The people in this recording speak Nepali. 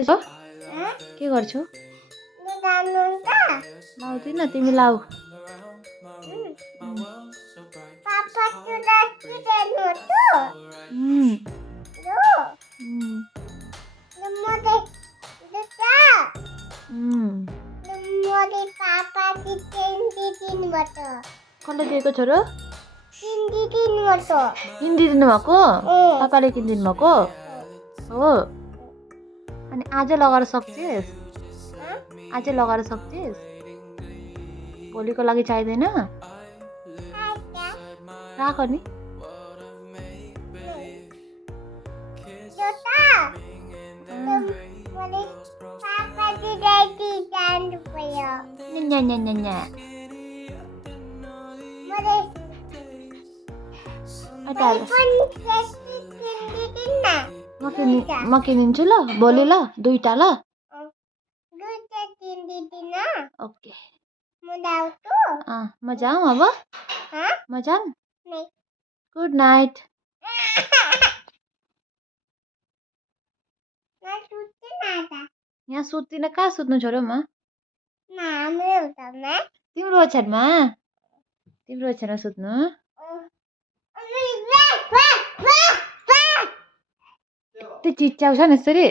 के गर्छौ लाउँदिन तिमी लाऊ कसले दिएको छोरो किनिदिनु भएको पापाले किनिदिनु भएको हो अनि आज लगाएर सक्छस् आज लगाएर सक्छस् भोलिको लागि चाहिँदैन राख नि म किनिदिन्छु ल भोलि ल दुईटा ल ओके म जाऊँ अब म जाऊँ गुड नाइट यहाँ सुत्दिन कहाँ सुत्नु छोरो म तिम्रो ओछ्यानमा सुत्नु त्यो चिच्याउँछ नि यसरी